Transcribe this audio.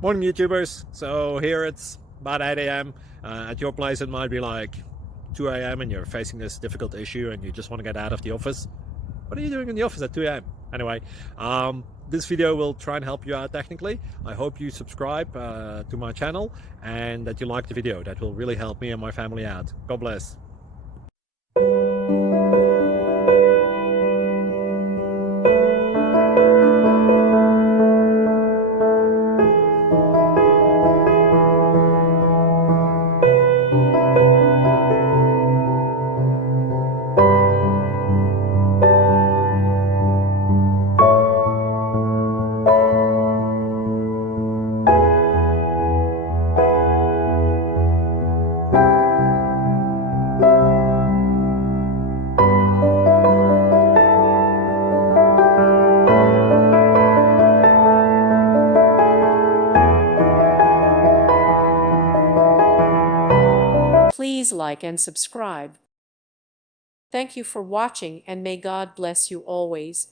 Morning, YouTubers. So here it's about 8 a.m. At your place, it might be like 2 a.m. and you're facing this difficult issue and you just want to get out of the office. What are you doing in the office at 2 a.m.? Anyway, this video will try and help you out technically. I hope you subscribe to my channel and that you like the video. That will really help me and my family out. God bless. Please like and subscribe. Thank you for watching, and may God bless you always.